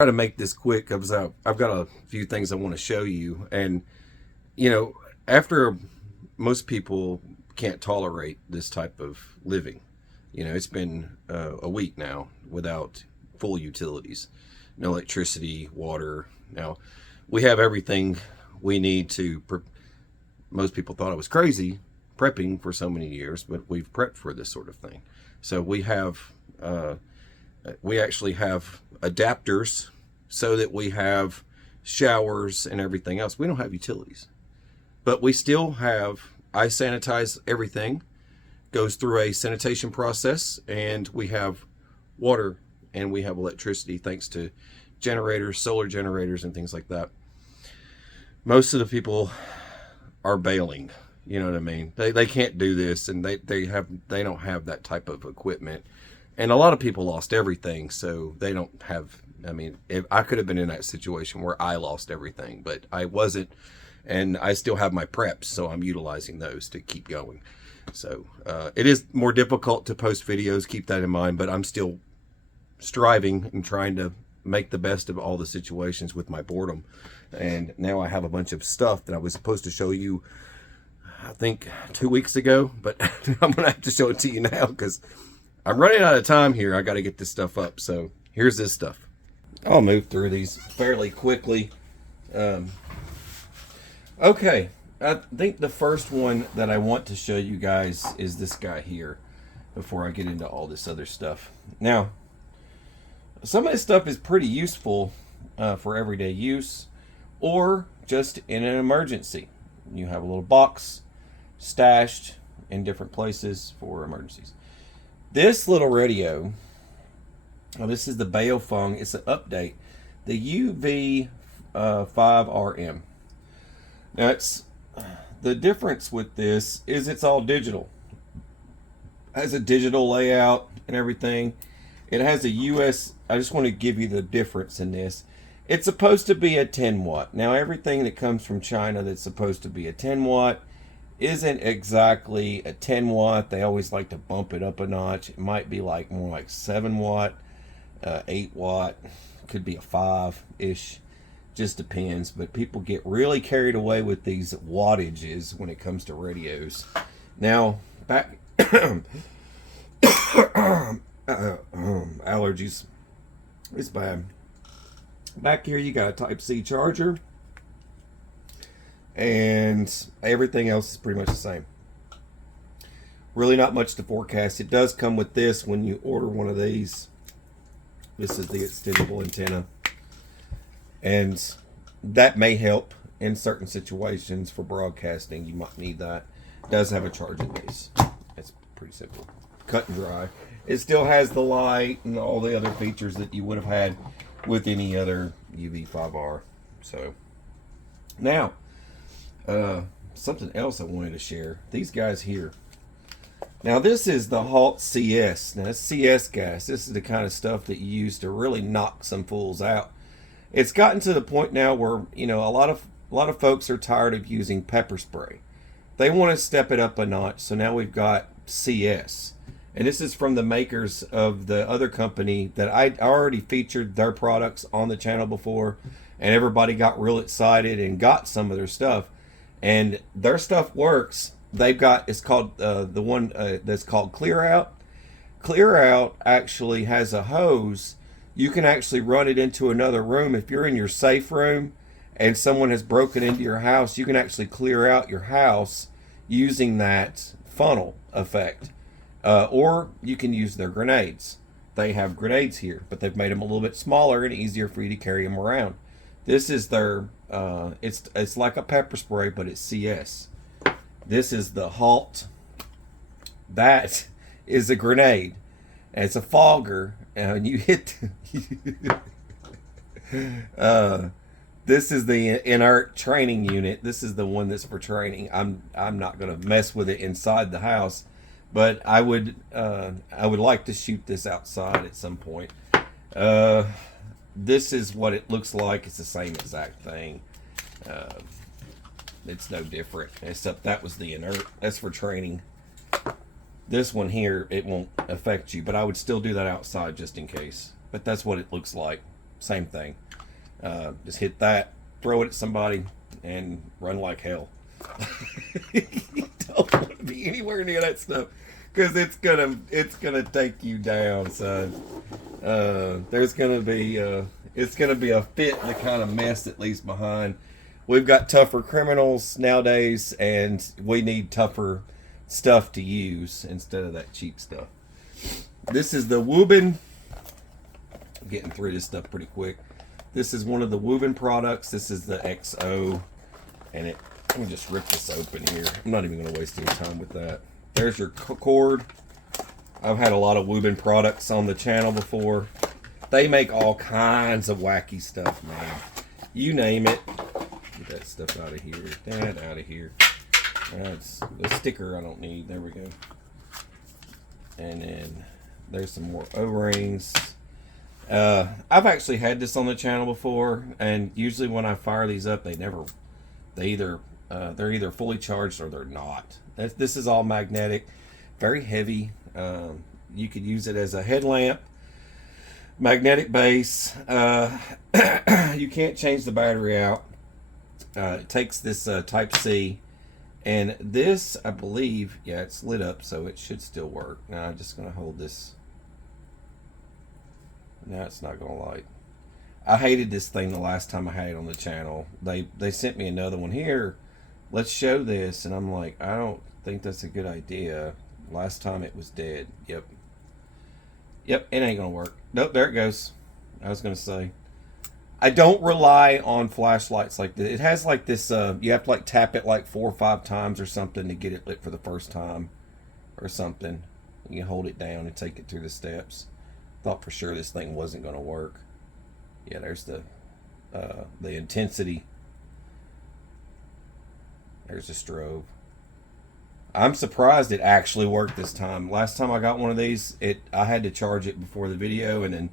Try to make this quick because I've got a few things I want to show you. And you know, after most people can't tolerate this type of living, you know, it's been a week now without full utilities, no electricity, water. Now we have everything we need to most people thought I was crazy prepping for so many years, but we've prepped for this sort of thing. So we actually have adapters so that we have showers and everything else. We don't have utilities, but we still have, I sanitize everything, goes through a sanitation process, and we have water and we have electricity thanks to generators, solar generators and things like that. Most of the people are bailing, you know what I mean? They can't do this, and they don't have that type of equipment. And a lot of people lost everything, so they don't have, I mean, if I could have been in that situation where I lost everything, but I wasn't, and I still have my preps, so I'm utilizing those to keep going. So it is more difficult to post videos, keep that in mind, but I'm still striving and trying to make the best of all the situations with my boredom. And now I have a bunch of stuff that I was supposed to show you, I think 2 weeks ago, but I'm gonna have to show it to you now because I'm running out of time here. I got to get this stuff up. So here's this stuff. I'll move through these fairly quickly. Okay, I think the first one that I want to show you guys is this guy here before I get into all this other stuff. Now, some of this stuff is pretty useful for everyday use or just in an emergency. You have a little box stashed in different places for emergencies. This little radio, this is the BAOFENG. It's an update, the UV5RM. Now, the difference with this is it's all digital. It has a digital layout and everything. It has a I just want to give you the difference in this. It's supposed to be a 10 watt. Now, everything that comes from China that's supposed to be a 10 watt isn't exactly a 10 watt. They always like to bump it up a notch. It might be like more like 7 watt, 8 watt, could be a 5-ish, just depends. But people get really carried away with these wattages when it comes to radios. Now, back allergies, it's bad. Back here you got a Type-C charger, and everything else is pretty much the same. Really not much to forecast. It does come with this when you order one of these. This is the extendable antenna, and that may help in certain situations for broadcasting. You might need that. It does have a charging base. It's pretty simple, cut and dry. It still has the light and all the other features that you would have had with any other UV5R. So now something else I wanted to share. These guys here. Now this is the Halt CS. Now it's CS gas. This is the kind of stuff that you use to really knock some fools out. It's gotten to the point now where, you know, a lot of folks are tired of using pepper spray. They want to step it up a notch. So now we've got CS. And this is from the makers of the other company that I already featured their products on the channel before, and everybody got real excited and got some of their stuff, and their stuff works. They've got, it's called the one that's called Clear Out. Clear Out actually has a hose. You can actually run it into another room. If you're in your safe room and someone has broken into your house, you can actually clear out your house using that funnel effect. Or you can use their grenades. They have grenades here, but they've made them a little bit smaller and easier for you to carry them around. This is their, it's like a pepper spray, but it's CS. This is the Halt. That is a grenade. And it's a fogger, and you hit. This is the inert training unit. This is the one that's for training. I'm not gonna mess with it inside the house. But I would like to shoot this outside at some point. This is what it looks like. It's the same exact thing. It's no different, except that was the inert. That's for training. This one here, it won't affect you, but I would still do that outside just in case. But that's what it looks like. same thing. Just hit that, throw it at somebody, and run like hell. You don't want to be anywhere near that stuff, because it's gonna take you down, son. There's gonna be it's gonna be a fit the kind of mess that leaves behind. We've got tougher criminals nowadays, and we need tougher stuff to use instead of that cheap stuff. This is the WUBEN. I'm getting through this stuff pretty quick. This is one of the WUBEN products. This is the XO, and let me just rip this open here. I'm not even going to waste any time with that. There's your cord. I've had a lot of WUBEN products on the channel before. They make all kinds of wacky stuff, man. You name it. Get that stuff out of here. That out of here. That's the sticker I don't need. There we go. And then there's some more O-rings. I've actually had this on the channel before, and usually when I fire these up, they're either fully charged or they're not. This is all magnetic, very heavy. You could use it as a headlamp, magnetic base. You can't change the battery out. It takes this Type C, and this, I believe, yeah, it's lit up, so it should still work. Now I'm just going to hold this. Now it's not going to light. I hated this thing the last time I had it on the channel. They sent me another one. Here, let's show this, and I'm like, I don't think that's a good idea. Last time it was dead. Yep, it ain't gonna work. Nope, there it goes. I was gonna say, I don't rely on flashlights like this. It has like this, you have to like tap it like 4 or 5 times or something to get it lit for the first time or something. You hold it down and take it through the steps. Thought for sure this thing wasn't gonna work. Yeah, there's the intensity. There's the strobe. I'm surprised it actually worked this time. Last time I got one of these, I had to charge it before the video, and then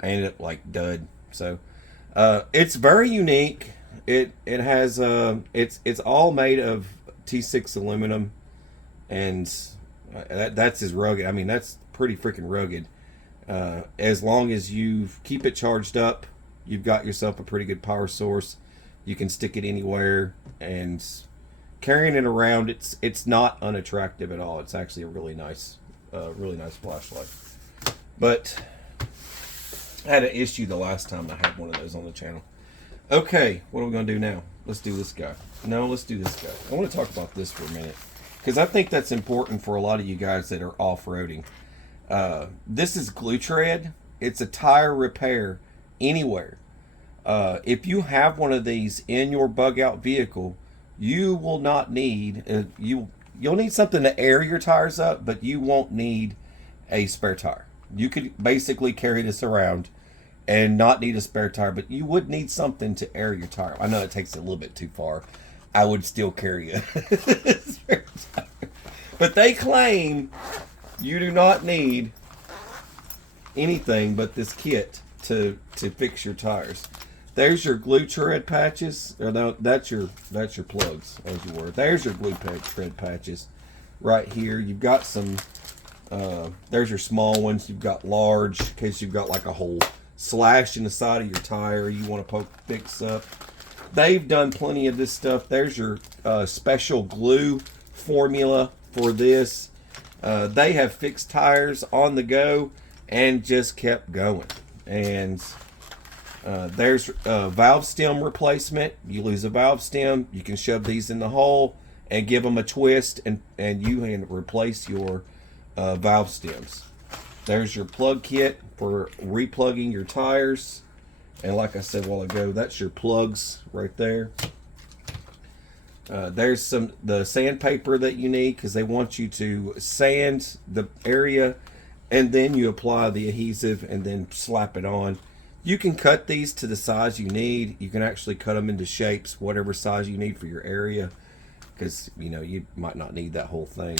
I ended up like dud. So it's very unique. It has it's all made of T6 aluminum, and that's as rugged. I mean, that's pretty freaking rugged. As long as you keep it charged up, you've got yourself a pretty good power source. You can stick it anywhere, and carrying it around, it's not unattractive at all. It's actually a really nice flashlight. But I had an issue the last time I had one of those on the channel. Okay, what are we gonna do now? Let's do this guy. No, let's do this guy. I want to talk about this for a minute, because I think that's important for a lot of you guys that are off-roading. This is glue tread. It's a tire repair anywhere. If you have one of these in your bug out vehicle, you will not need you'll need something to air your tires up, but you won't need a spare tire. You could basically carry this around and not need a spare tire, but you would need something to air your tire. I know it takes it a little bit too far. I would still carry a spare tire. But they claim you do not need anything but this kit to fix your tires. There's your glue tread patches. Or no, that's your plugs, as you were. There's your glue tread patches right here. You've got some, there's your small ones. You've got large, in case you've got like a whole slash in the side of your tire you want to fix up. They've done plenty of this stuff. There's your special glue formula for this. They have fixed tires on the go and just kept going. And there's a valve stem replacement. You lose a valve stem, you can shove these in the hole and give them a twist, and you can replace your valve stems. There's your plug kit for replugging your tires. And like I said a while ago, that's your plugs right there. There's the sandpaper that you need, because they want you to sand the area and then you apply the adhesive and then slap it on. You can cut these to the size you need. You can actually cut them into shapes, whatever size you need for your area, because you might not need that whole thing.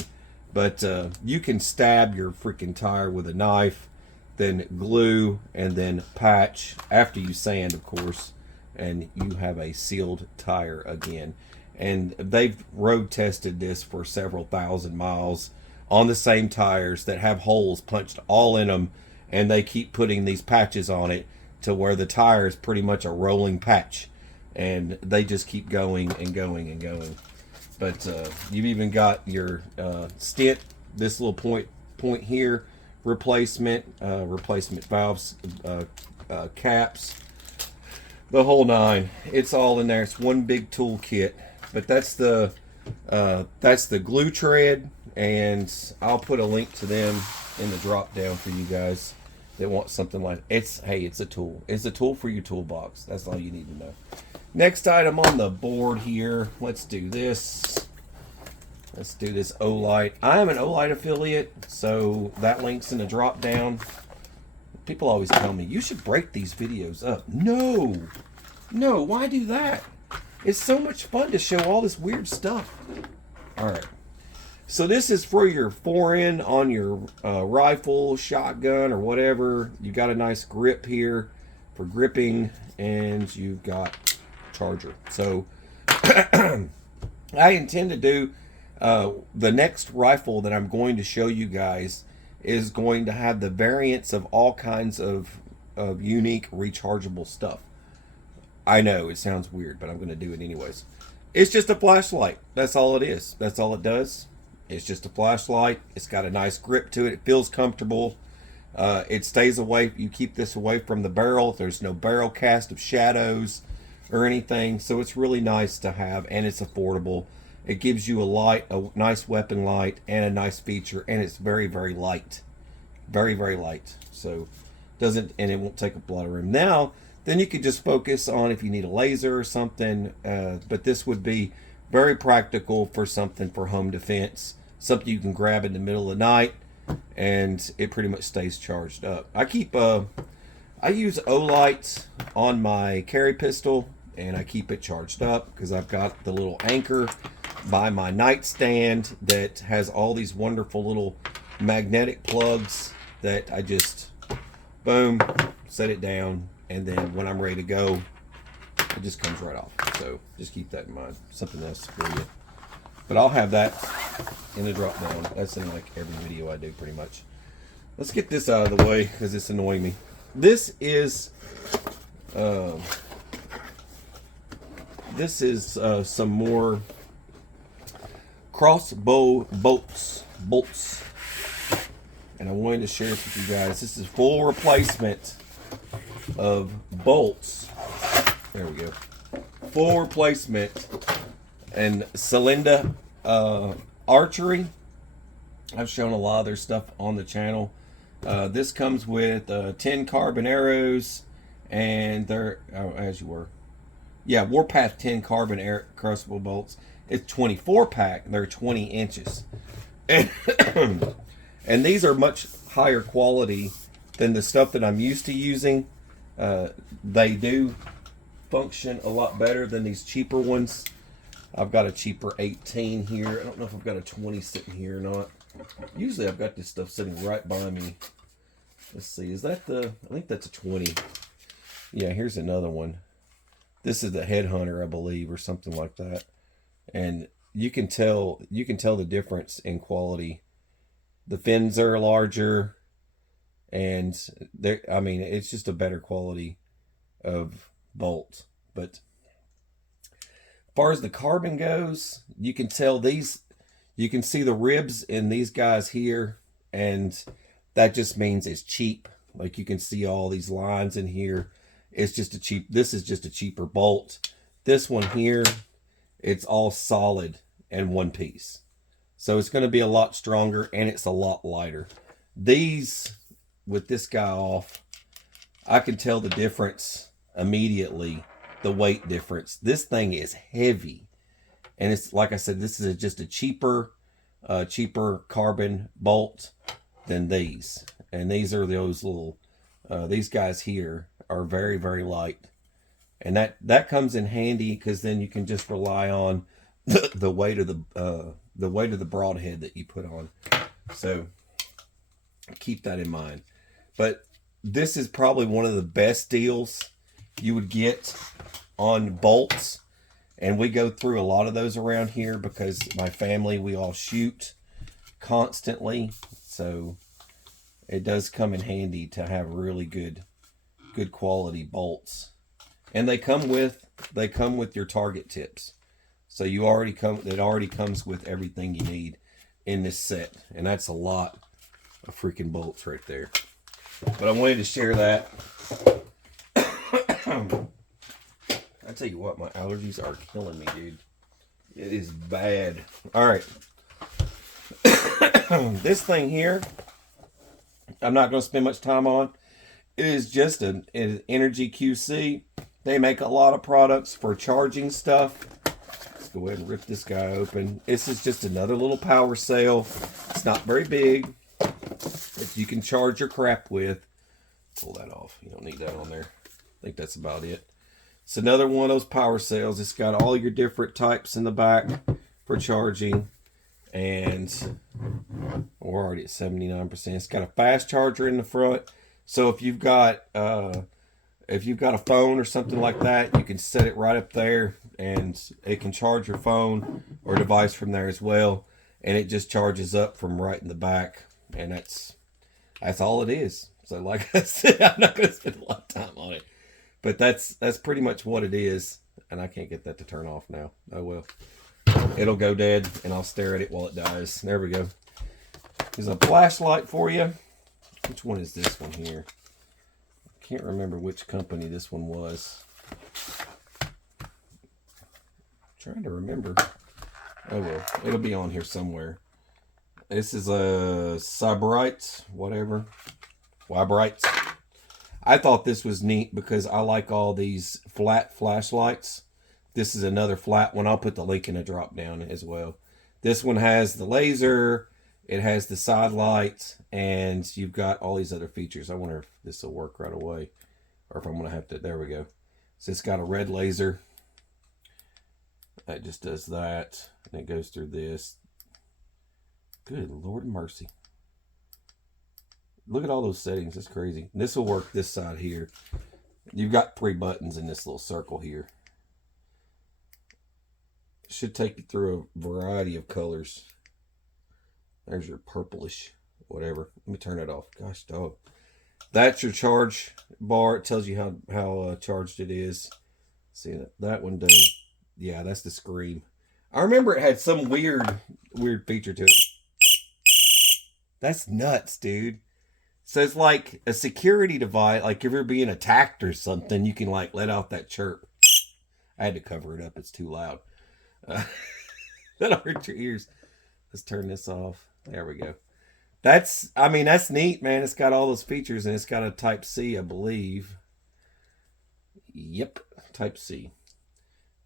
But you can stab your freaking tire with a knife, then glue, and then patch after you sand, of course, and you have a sealed tire again. And they've road tested this for several thousand miles on the same tires that have holes punched all in them, and they keep putting these patches on it to where the tire is pretty much a rolling patch, and they just keep going and going and going. But you've even got your stent, this little point here, replacement valves, caps, the whole nine. It's all in there. It's one big tool kit. But that's the glue tread, and I'll put a link to them in the drop down for you guys that want something like it's. Hey, it's a tool. It's a tool for your toolbox. That's all you need to know. Next item on the board here. Let's do this. Let's do this Olight. I am an Olight affiliate, so that link's in the drop down. People always tell me you should break these videos up. No, why do that? It's so much fun to show all this weird stuff. All right. So this is for your fore-end on your rifle, shotgun, or whatever. You got a nice grip here for gripping, and you've got charger. So I intend to do the next rifle that I'm going to show you guys is going to have the variants of all kinds of unique rechargeable stuff. I know it sounds weird, but I'm going to do it anyways. It's just a flashlight. That's all it is. That's all it does. It's just a flashlight. It's got a nice grip to it. It feels comfortable. It stays away. You keep this away from the barrel. There's no barrel cast of shadows or anything. So it's really nice to have, and it's affordable. It gives you a nice weapon light, and a nice feature, and it's very, very light. Very, very light. So and it won't take up a lot of room. Now, then you could just focus on if you need a laser or something, but this would be very practical for something for home defense, something you can grab in the middle of the night, and it pretty much stays charged up. I use Olight on my carry pistol, and I keep it charged up because I've got the little anchor by my nightstand that has all these wonderful little magnetic plugs that I just, boom, set it down, and then when I'm ready to go, it just comes right off. So just keep that in mind. Something else for you. But I'll have that in the drop down. That's in like every video I do pretty much. Let's get this out of the way because it's annoying me. This is some more Crossbow bolts. And I wanted to share this with you guys. This is full replacement of bolts. There we go. Full replacement. And sanlida Archery. I've shown a lot of their stuff on the channel. This comes with 10 carbon arrows, and they're Warpath 10 carbon crossbow bolts. It's 24 pack. They're 20 inches. And these are much higher quality than the stuff that I'm used to using. They do function a lot better than these cheaper ones. I've got a cheaper 18 here. I don't know if I've got a 20 sitting here or not. Usually I've got this stuff sitting right by me. Let's see, is that I think that's a 20. Yeah, here's another one. This is the Headhunter, I believe, or something like that. And you can tell the difference in quality. The fins are larger, and it's just a better quality of bolt. But as far as the carbon goes, you can tell you can see the ribs in these guys here, and that just means it's cheap. Like you can see all these lines in here. This is just a cheaper bolt. This one here, it's all solid and one piece. So it's going to be a lot stronger, and it's a lot lighter. These, with this guy off, I can tell the difference immediately, the weight difference. This thing is heavy. And it's, like I said, this is just a cheaper carbon bolt than these. And these are those little, these guys here are very, very light. And that comes in handy because then you can just rely on the weight of the broadhead that you put on. So keep that in mind. But this is probably one of the best deals you would get on bolts. And we go through a lot of those around here because my family, we all shoot constantly. So it does come in handy to have really good good quality bolts. And they come with your target tips. So it already comes with everything you need in this set. And that's a lot of freaking bolts right there. But I wanted to share that. I tell you what, my allergies are killing me, dude. It is bad. All right. This thing here, I'm not going to spend much time on. It is just an EnergyQC. They make a lot of products for charging stuff. Let's go ahead and rip this guy open. This is just another little power cell. It's not very big, but you can charge your crap with. Pull that off. You don't need that on there. I think that's about it. It's another one of those power cells. It's got all your different types in the back for charging. And we're already at 79%. It's got a fast charger in the front. So if you've got a phone or something like that, you can set it right up there and it can charge your phone or device from there as well. And it just charges up from right in the back. And that's all it is. So like I said, I'm not going to spend a lot of time on it. But that's pretty much what it is. And I can't get that to turn off now. Oh well. It'll go dead and I'll stare at it while it dies. There we go. There's a flashlight for you. Which one is this one here? I can't remember which company this one was. I'm trying to remember. Oh well, it'll be on here somewhere. This is a Cyberite, whatever. Wybrites. I thought this was neat because I like all these flat flashlights. This is another flat one. I'll put the link in the drop down as well. This one has the laser. It has the side light. And you've got all these other features. I wonder if this will work right away. Or if I'm going to have to... There we go. So it's got a red laser. That just does that. And it goes through this. Good Lord mercy. Look at all those settings. That's crazy. This will work this side here. You've got 3 buttons in this little circle here. Should take you through a variety of colors. There's your purplish, whatever. Let me turn it off. Gosh, dog. That's your charge bar. It tells you how charged it is. See, that one does. Yeah, that's the scream. I remember it had some weird feature to it. That's nuts, dude. So it's like a security device. Like if you're being attacked or something, you can like let out that chirp. I had to cover it up. It's too loud. That'll hurt your ears. Let's turn this off. There we go. That's neat, man. It's got all those features and it's got a Type C, I believe. Yep, Type C.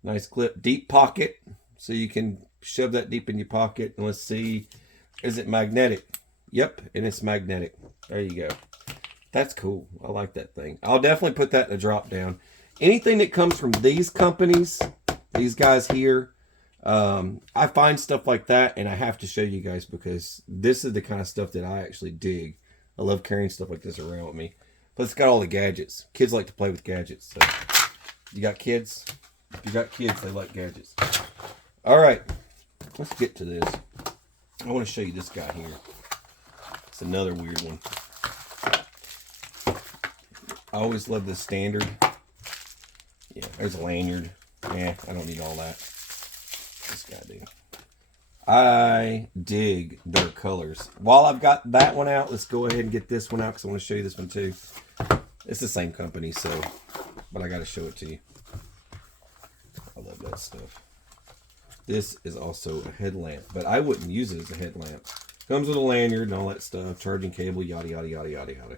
Nice clip. Deep pocket. So you can shove that deep in your pocket. And let's see. Is it magnetic? Yep, and it's magnetic. There you go. That's cool. I like that thing. I'll definitely put that in a drop down. Anything that comes from these companies, these guys here, I find stuff like that and I have to show you guys because this is the kind of stuff that I actually dig. I love carrying stuff like this around with me. But it's got all the gadgets. Kids like to play with gadgets. So you got kids? If you got kids, they like gadgets. All right, let's get to this. I want to show you this guy here. It's another weird one. I always love the standard. Yeah, there's a lanyard. Yeah, I don't need all that. This guy, dude. I dig their colors. While I've got that one out, let's go ahead and get this one out because I want to show you this one too. It's the same company, so, but I got to show it to you. I love that stuff. This is also a headlamp, but I wouldn't use it as a headlamp. Comes with a lanyard and all that stuff, charging cable, yada, yada, yada, yada, yada.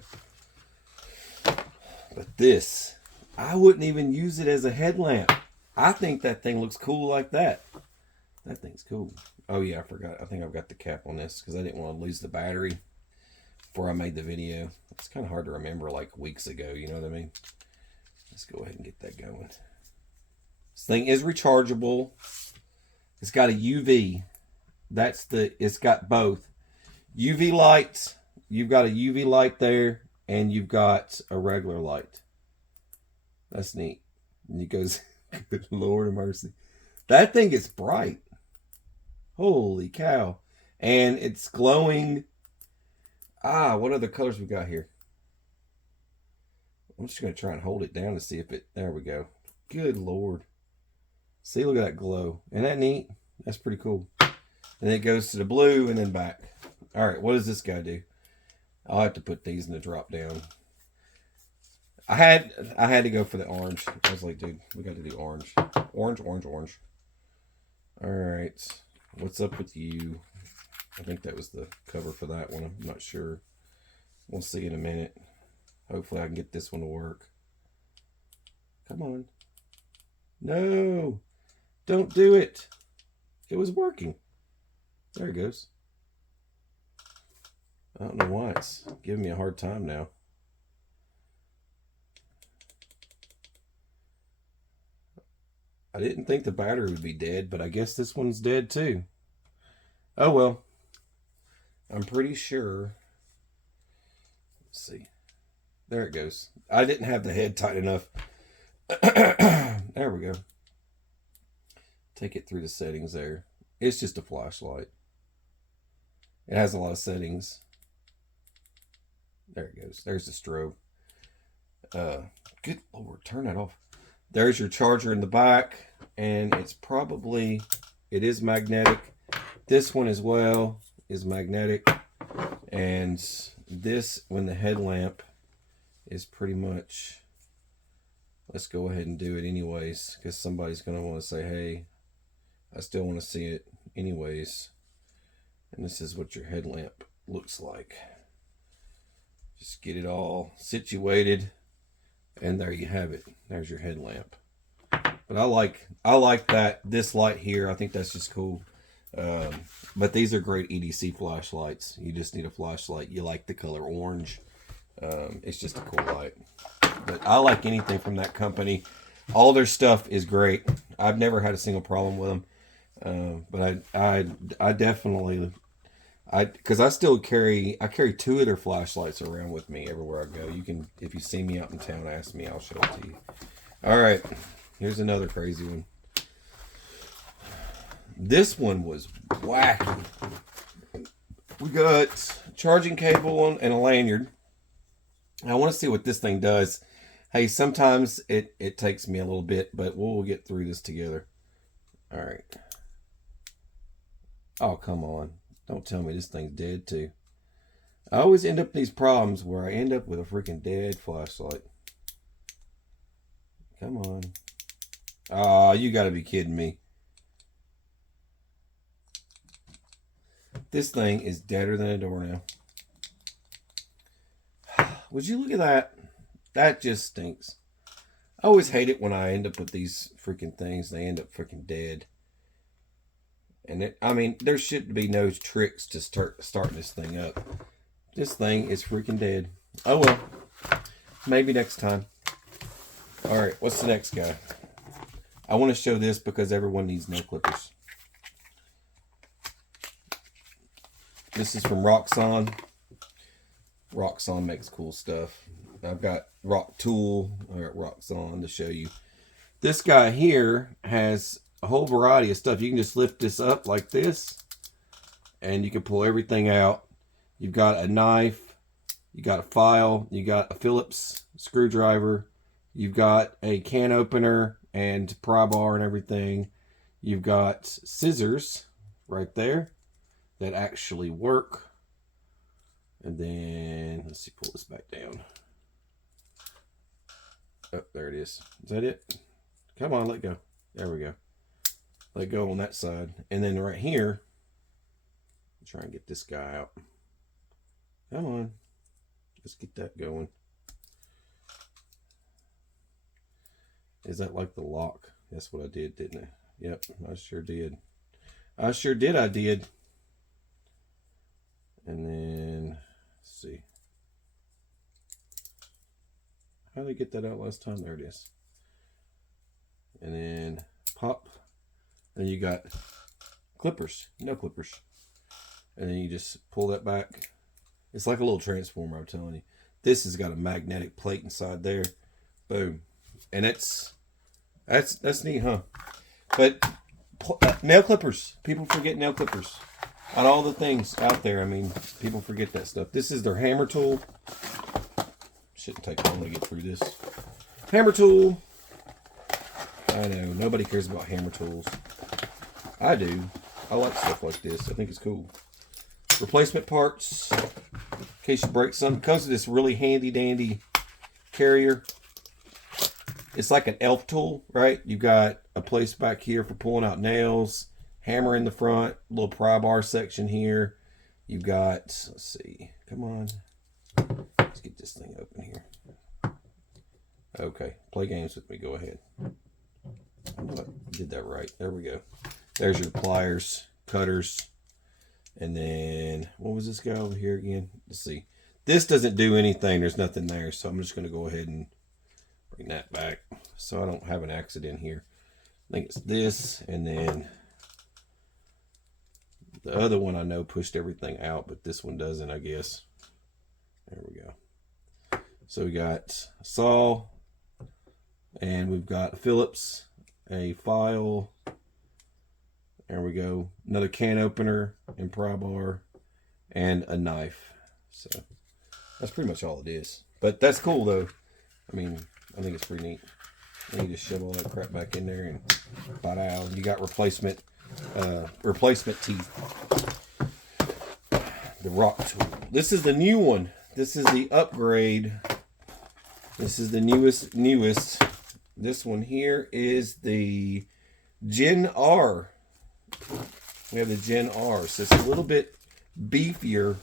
But this, I wouldn't even use it as a headlamp. I think that thing looks cool like that. That thing's cool. Oh yeah, I forgot. I think I've got the cap on this because I didn't want to lose the battery before I made the video. It's kind of hard to remember like weeks ago, you know what I mean? Let's go ahead and get that going. This thing is rechargeable. It's got a UV. It's got both. UV lights. You've got a UV light there and you've got a regular light. That's neat. And it goes, good Lord of mercy. That thing is bright. Holy cow. And it's glowing. What other colors we got here? I'm just going to try and hold it down to see if it, there we go. Good Lord. See, look at that glow. Isn't that neat? That's pretty cool. And then it goes to the blue and then back. All right, what does this guy do? I'll have to put these in the drop down. I had to go for the orange. I was like, dude, we got to do orange. Orange, orange, orange. All right. What's up with you? I think that was the cover for that one. I'm not sure. We'll see in a minute. Hopefully I can get this one to work. Come on. No. Don't do it. It was working. There it goes. I don't know why it's giving me a hard time now. I didn't think the battery would be dead, but I guess this one's dead too. Oh well. I'm pretty sure. Let's see. There it goes. I didn't have the head tight enough. There we go. Take it through the settings there. It's just a flashlight. It has a lot of settings. There it goes. There's the strobe. Good Lord, turn that off. There's your charger in the back, and it's probably, it is magnetic. This one as well is magnetic, and this, when the headlamp is pretty much, let's go ahead and do it anyways, because somebody's going to want to say, hey, I still want to see it anyways. And this is what your headlamp looks like. Just get it all situated, and there you have it. There's your headlamp. But I like that, this light here. I think that's just cool. But these are great EDC flashlights. You just need a flashlight. You like the color orange. It's just a cool light. But I like anything from that company. All their stuff is great. I've never had a single problem with them. But I definitely, because I still carry 2 of their flashlights around with me everywhere I go. You can, if you see me out in town, ask me, I'll show it to you. All right, here's another crazy one. This one was wacky. We got charging cable and a lanyard. I want to see what this thing does. Hey, sometimes it takes me a little bit, but we'll get through this together. All right. Oh, come on. Don't tell me this thing's dead too. I always end up in these problems where I end up with a freaking dead flashlight. Come on. Oh, you gotta be kidding me. This thing is deader than a doornail. Would you look at that? That just stinks. I always hate it when I end up with these freaking things. They end up freaking dead. And I mean, there should be no tricks to starting this thing up. This thing is freaking dead. Oh well. Maybe next time. Alright, what's the next guy? I want to show this because everyone needs nail clippers. This is from Roxon. Roxon makes cool stuff. I've got Rocktool or Roxon to show you. This guy here has a whole variety of stuff. You can just lift this up like this, and you can pull everything out. You've got a knife, you got a file, you got a Phillips screwdriver, you've got a can opener and pry bar and everything. You've got scissors right there that actually work. And then, let's see, pull this back down. Oh, there it is. Is that it? Come on, let go. There we go. Let go on that side. And then right here, try and get this guy out. Come on. Let's get that going. Is that like the lock? That's what I did, didn't I? Yep, I sure did. I did. And then, let's see. How did I get that out last time? There it is. And then pop. And you got clippers, no clippers. And then you just pull that back. It's like a little transformer, I'm telling you. This has got a magnetic plate inside there. Boom. And that's neat, huh? But nail clippers. People forget nail clippers. On all the things out there, I mean, people forget that stuff. This is their hammer tool. Shouldn't take long to get through this. Hammer tool. I know, nobody cares about hammer tools. I do. I like stuff like this. I think it's cool. Replacement parts. In case you break some. Comes with this really handy dandy carrier. It's like an elf tool, right? You've got a place back here for pulling out nails. Hammer in the front. Little pry bar section here. You've got, let's see. Come on. Let's get this thing open here. Okay. Play games with me. Go ahead. I know I did that right. There we go. There's your pliers, cutters, and then what was this guy over here again? Let's see. This doesn't do anything. There's nothing there, so I'm just going to go ahead and bring that back so I don't have an accident here. I think it's this, and then the other one I know pushed everything out, but this one doesn't, I guess. There we go. So we got a saw, and we've got a Phillips, a file. There we go. Another can opener and pry bar and a knife. So that's pretty much all it is. But that's cool though. I mean, I think it's pretty neat. And you just shove all that crap back in there and bite out. And you got replacement teeth. The rock tool. This is the new one. This is the upgrade. This is the newest. This one here is the Gen R. We have the Gen R, so it's a little bit beefier.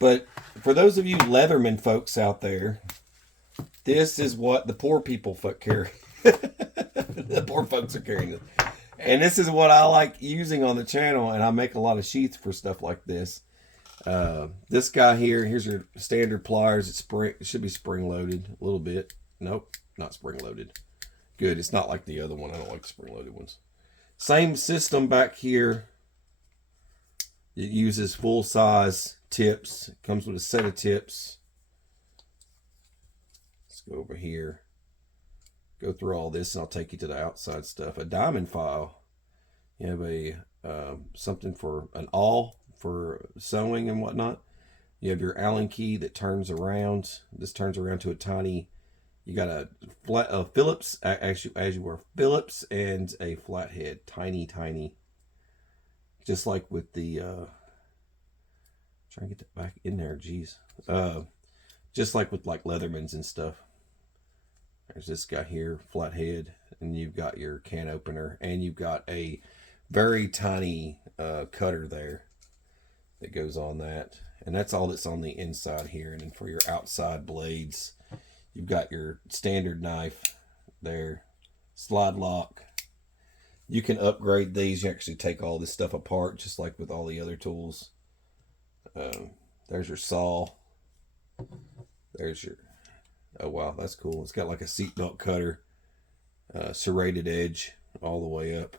But for those of you Leatherman folks out there, this is what the poor people carry. The poor folks are carrying it. And this is what I like using on the channel, and I make a lot of sheaths for stuff like this. This guy here, here's your standard pliers. It should be spring loaded a little bit. Nope, not spring loaded. Good, it's not like the other one. I don't like spring loaded ones. Same system back here. It uses full size tips. It comes with a set of tips. Let's go over here. Go through all this and I'll take you to the outside stuff. A diamond file. You have a something for an awl for sewing and whatnot. You have your Allen key that turns around. This turns around to a tiny. You got a Phillips, actually, as you were, Phillips and a flathead. Tiny. Just like with the, try and get that back in there, geez. Just like with like Leathermans and stuff. There's this guy here, flathead, and you've got your can opener, and you've got a very tiny cutter there that goes on that. And that's all that's on the inside here. And then for your outside blades, you've got your standard knife there, slide lock. You can upgrade these. You actually take all this stuff apart, just like with all the other tools. There's your saw. There's your, oh wow, that's cool. It's got like a seatbelt cutter, serrated edge all the way up.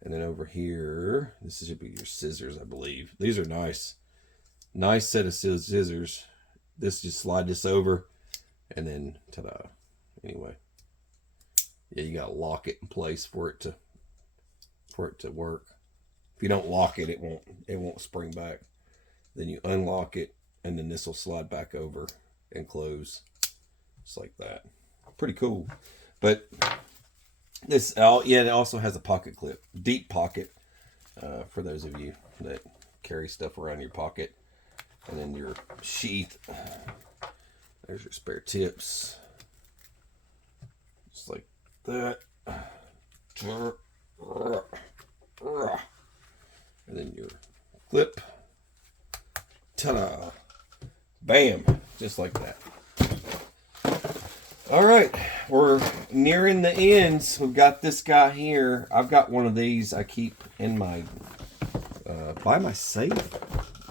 And then over here, this should be your scissors, I believe. These are nice. Nice set of scissors. This, just slide this over. And then, ta-da. Anyway, yeah, you gotta lock it in place for it to work. If you don't lock it, it won't spring back. Then you unlock it, and then this will slide back over and close, just like that. Pretty cool. But this, yeah, it also has a pocket clip, deep pocket, for those of you that carry stuff around your pocket, and then your sheath. There's your spare tips. Just like that. And then your clip. Ta-da. Bam. Just like that. All right. We're nearing the ends. We've got this guy here. I've got one of these I keep in my, by my safe.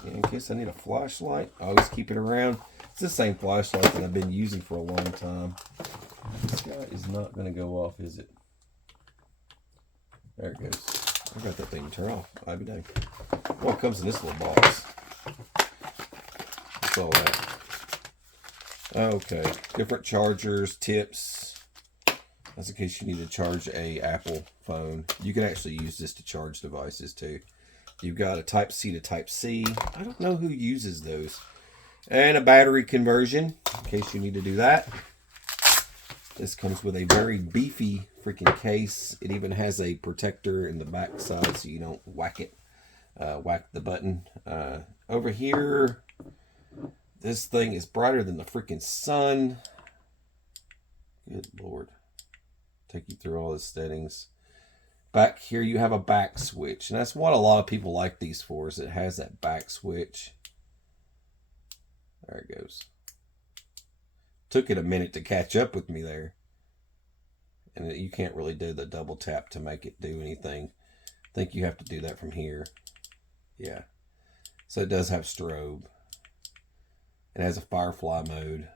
In case I need a flashlight. I always keep it around. It's the same flashlight that I've been using for a long time. This guy is not going to go off, is it? There it goes. I got that thing to turn off. I'd be dang. Well, it comes in this little box. That's all that. Okay. Different chargers, tips. That's in case you need to charge a Apple phone. You can actually use this to charge devices too. You've got a Type-C to Type-C. I don't know who uses those. And a battery conversion, in case you need to do that. This comes with a very beefy freaking case. It even has a protector in the back side so you don't whack it, whack the button. Over here, this thing is brighter than the freaking sun. Good Lord. Take you through all the settings. Back here you have a back switch. And that's what a lot of people like these for, is it has that back switch. There it goes. Took it a minute to catch up with me there. And you can't really do the double tap to make it do anything. I think you have to do that from here. Yeah. So it does have strobe. It has a firefly mode.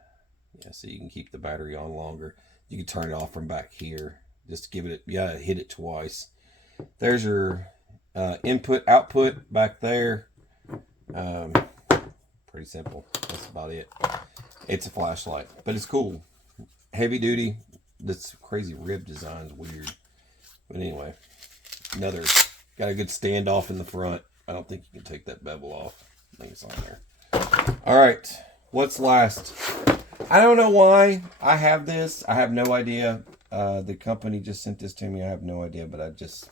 Yeah, so you can keep the battery on longer. You can turn it off from back here. Just give it, yeah, hit it twice. There's your input, output back there. Pretty simple. That's about it. It's a flashlight, but it's cool. Heavy duty. This crazy rib design's weird. But anyway, another, got a good standoff in the front. I don't think you can take that bevel off. I think it's on there. All right, what's last? I don't know why I have this. I have no idea. The company just sent this to me. I have no idea, but I just,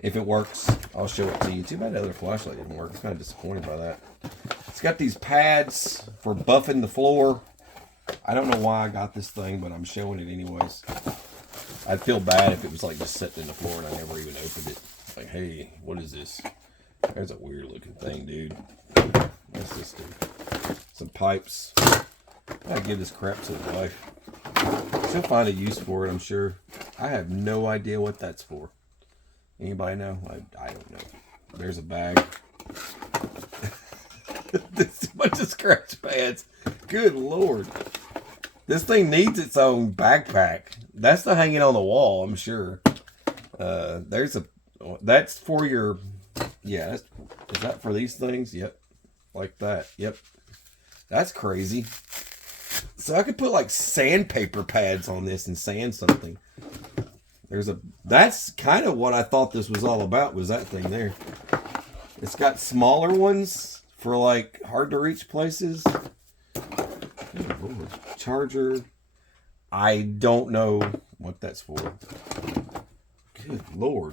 if it works, I'll show it to you. Too bad the other flashlight didn't work. I'm kind of disappointed by that. It's got these pads for buffing the floor. I don't know why I got this thing, but I'm showing it anyways. I'd feel bad if it was like just sitting in the floor and I never even opened it. Like, hey, what is this? There's a weird looking thing, dude. What's this do? Some pipes. I gotta give this crap to the wife. She'll find a use for it, I'm sure. I have no idea what that's for. Anybody know? I don't know. There's a bag. This is a bunch of scratch pads. Good Lord. This thing needs its own backpack. That's the hanging on the wall, I'm sure. There's a, that's for your, yeah, is that for these things? Yep. Like that. Yep. That's crazy. So I could put like sandpaper pads on this and sand something. There's a, that's kind of what I thought this was all about, was that thing there. It's got smaller ones for like hard to reach places. Good Lord. Charger. I don't know what that's for. Good Lord.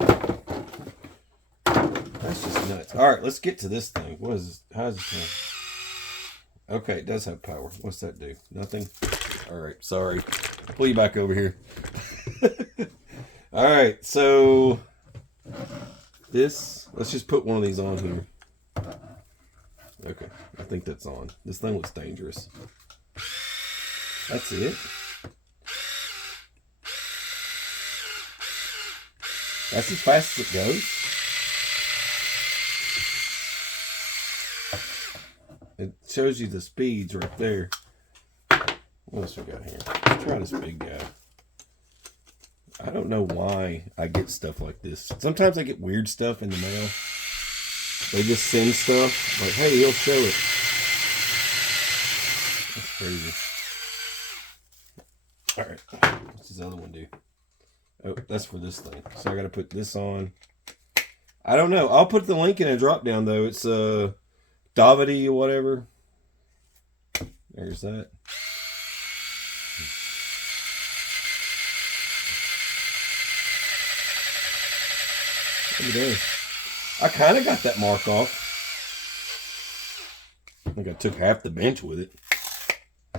That's just nuts. All right, let's get to this thing. What is this? How's this thing? Okay, it does have power. What's that do? Nothing? All right, sorry. I'll pull you back over here. All right, so this, let's just put one of these on here. Okay, I think that's on. This thing looks dangerous. That's it. That's as fast as it goes. It shows you the speeds right there. What else we got here? Let's try this big guy. I don't know why I get stuff like this. Sometimes I get weird stuff in the mail. They just send stuff. Like, hey, he'll show it. That's crazy. Alright. What's this other one do? Oh, that's for this thing. So I got to put this on. I don't know. I'll put the link in a drop down, though. It's Davide or whatever. There's that. Look at that. I kind of got that mark off. I think I took half the bench with it.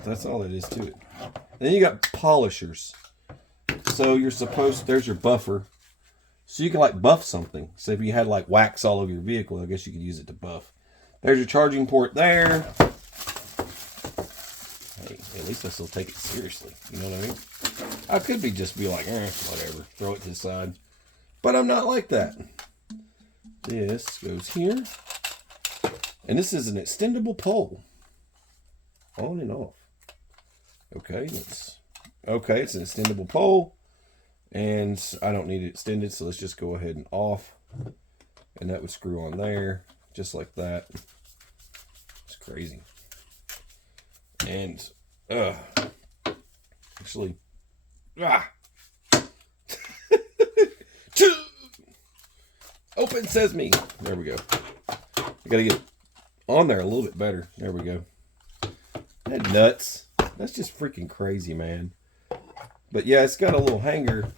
That's all that is to it. And then you got polishers. So you're supposed, there's your buffer. So you can like buff something. So if you had like wax all over your vehicle, I guess you could use it to buff. There's your charging port there. Hey, at least I still take it seriously. You know what I mean? I could be just be like, whatever. Throw it to the side. But I'm not like that. This goes here. And this is an extendable pole. On and off. Okay, it's an extendable pole. And I don't need it extended, so let's just go ahead and off. And that would screw on there, just like that. It's crazy. And, actually, open sesame. There we go. I gotta get it on there a little bit better. There we go. Isn't that nuts? That's just freaking crazy, man. But yeah, it's got a little hanger.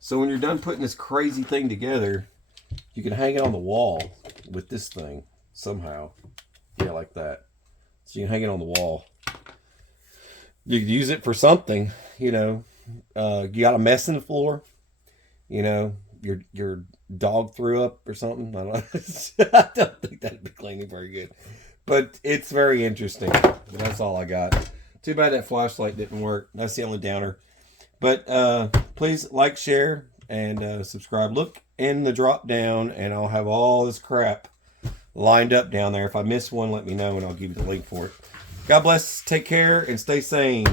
So when you're done putting this crazy thing together, you can hang it on the wall with this thing somehow. Yeah, like that. So you can hang it on the wall. You could use it for something, you know. You got a mess in the floor, you know, your dog threw up or something. I don't know. I don't think that'd be cleaning very good. But it's very interesting. That's all I got. Too bad that flashlight didn't work. That's the only downer. But please like, share, and subscribe. Look in the drop down, and I'll have all this crap lined up down there. If I miss one, let me know, and I'll give you the link for it. God bless. Take care, and stay sane.